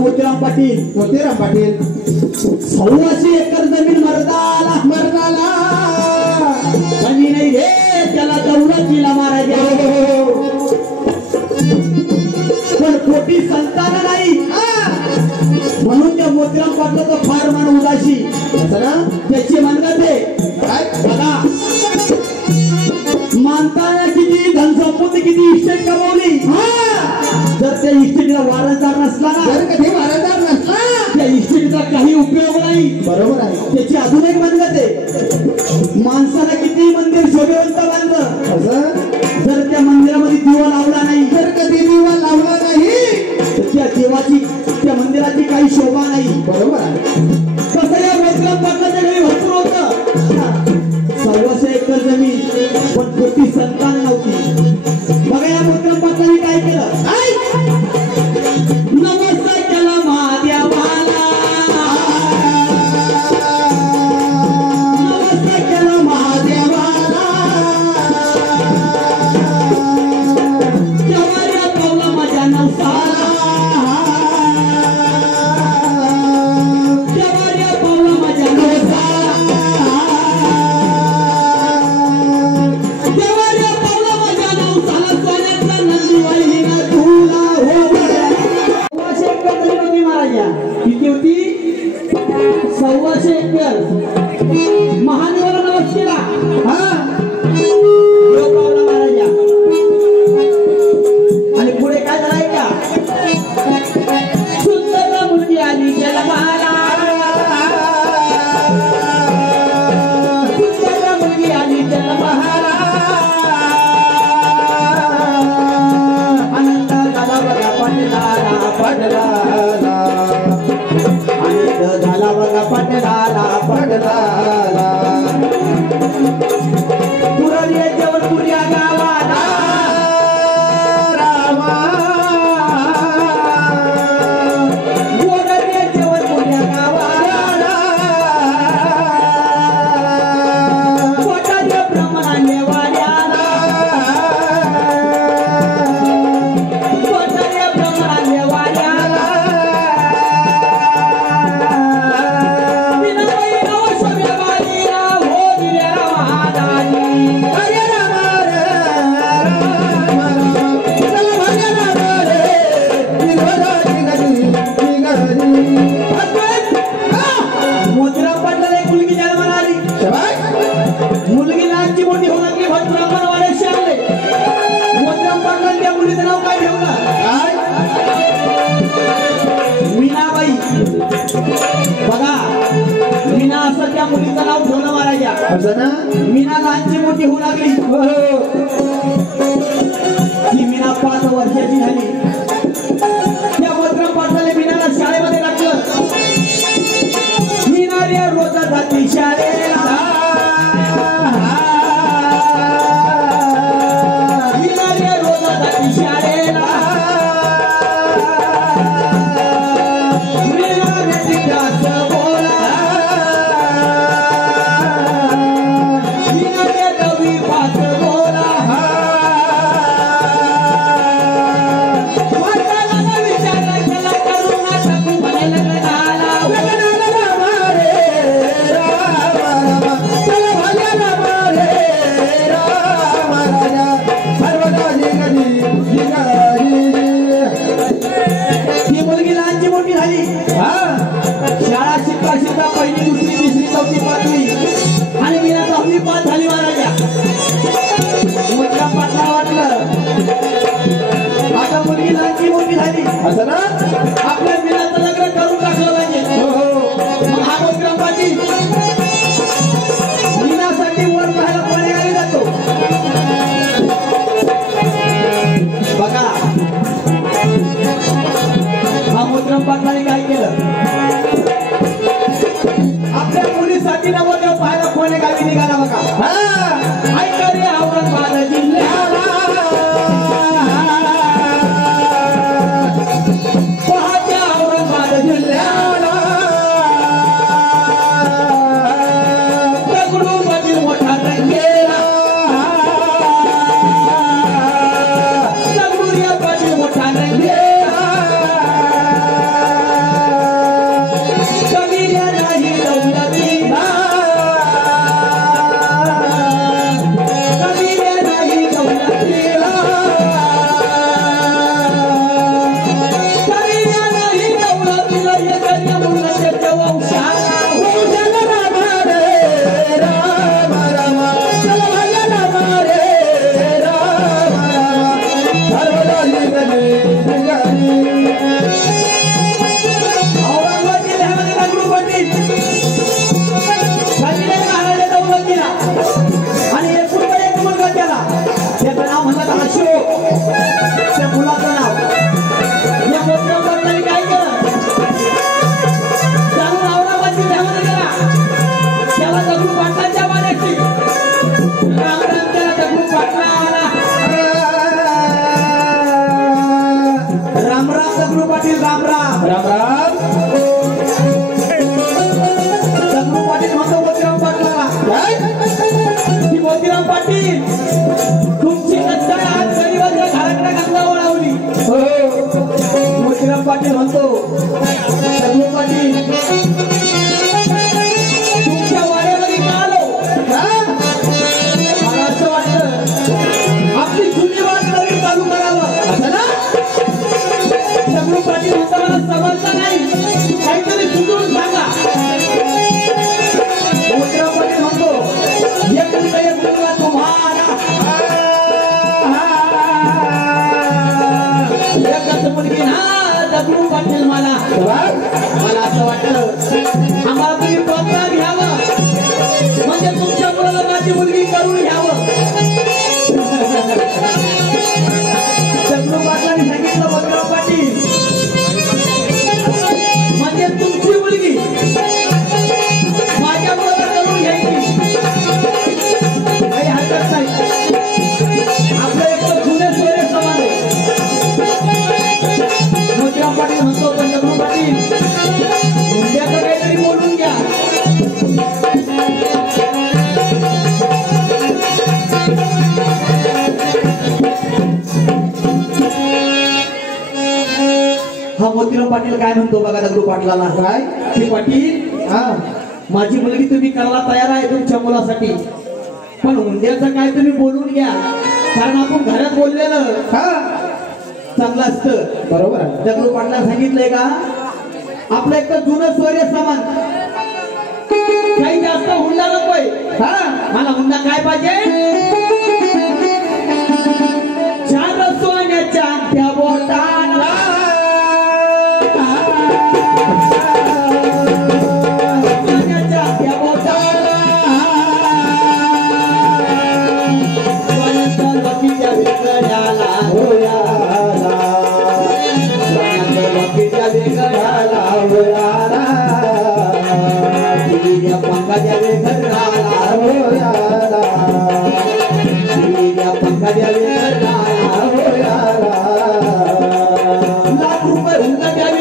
Motiram Patil 100 acre जमीन मर्दाला जमीन नाही रे त्याला दौलत दिला महाराजा पण कोटी संतान नाही म्हणून त्या मोतीराम पाटलाचा फार मन उदासी त्याची मनगते बघा मानताना किती धनसंपत्ती किती इस्टेट कमावली जर त्या इस्टेटला वारसदार नसला ना जर कधी वारसदार नसला त्या इस्टेटचा काही उपयोग नाही बरोबर आहे त्याची अजून एक मनगते माणसाला किती मंदिर शोभेवंत बांधलं जर त्या मंदिरामध्ये दिवा लावला नाही जर कधी दिवा लावला नाही तर त्या देवाची त्या मंदिराची काही शोभा नाही बरोबर आहे तसं या मोतीराम पाटलाच्या घरी भरपूर होतं 100 एकर जमीन पण कोटी संतान नव्हती बघा या मोतीराम पाटलांनी काय केलं नमस्कार केला महादेवाला नमस्कार केला महादेवाला देवाऱ्या पावला माझ्या नवसाला देवाऱ्या पावला माझ्या नवसाला देवाऱ्या पावला माझ्या नवसाला सोन्याचा नंदी वाहिला तुला हो किती होती 100 एकर महादेवाला नवस केला महाराजा आणि पुढे काय झालंय का सुंदर मुलगी आली जन्माला सुंदर मुलगी आली जन्माला आनंद झाला बघा पडला झाला बघा पडला पुरली देवपुऱ्या गावाला रामा पुरली देवपुऱ्या गावाला पोटाच्या प्रमाणाने वाड्याला पोटाच्या प्रमाणाने असं ना मीना लहानची मोठी होऊ लागली ती मीना 5 वर्षाची झाली त्या मोत्रम पाटलाने मीनाला शाळेमध्ये टाकलं मीना रे रोजा जाती शाळेला मीना रे रोजा जाती शाळेला मीना रे तिच्याच बोला मीना रे दवी पाच बोला शाळा शिकता शिकता पहिली दुसरी तिसरी चौथी पाचवी आणि मीना 10वी पास झाली महाराजा मोठ्या पाटला वाटलं आता मुलगी लहानची मोठी झाली असं ना आपल्या मीनाचं लग्न करून टाकलं पाहिजे मग हा मोठ्या पाटील मीनासाठी वर पाहायला कोणी आले जातो बघा हा मोठ्या पाटलाने काय केलं आपल्या मुलीसाठी नवरदेव पाहायला कोणी गावी निघाला बघा ऐका रे औरंगाबाद जिल्ह्याला पहाट्या औरंगाबाद जिल्ह्याला दगडूमधील मोठा रंगेला दगडूमधील मोठा रंगेला राम राम राम राम दगडू पाटील म्हणतो मोतीराम पाटलाला की मोतीराम पाटील तुमची नजर आज गरीबाच्या घराकडे गंगा वळवली मोतीराम पाटील म्हणतो दगडू पाटील तुमच्या वाड्यामध्ये का आलो मला असं वाटतं आपली जुनी वाट नवीन चालू करावं असं ना दगडू पाटील म्हणतो मला समजलं नाही काहीतरी सुधरून सांगा मोतीराम पाटील म्हणतो एक मुलगा तुम्हाला एकच मुलगी ना दगडू पाटील मला असं वाटलं आम्हाला तुम्ही पत्र घ्यावं म्हणजे तुमच्या मुलाला माझी मुलगी करून घ्यावं दगडू पाटलांनी सांगितलं मोतीराम पाटील म्हणजे तुमची मुलगी माझ्या मुलाला करून घ्यायची काही हरकत नाही आपलं एक जुने सोयरे समान आहे मोतीराम पाटील म्हणतो पण दगडू पाटील उद्याचं काहीतरी बोलून घ्या हा मोतीराम पाटील काय म्हणतो बघा दगडू पाटलाला काय की पाटील माझी मुलगी तुम्ही करायला तयार आहे तुमच्या मुलासाठी पण उद्याचं काय तुम्ही बोलून घ्या कारण आपण घरात बोललेलं चांगलं असतं बरोबर दगडू पाटला सांगितलंय का आपलं एक तर जुनं सोयरे समान काही जास्त हुंडा नकोय मला हुंडा काय पाहिजे 4 सोन्याच्या त्या बोटाला सोन्याच्या त्या बोटाला हुंडा द्यावी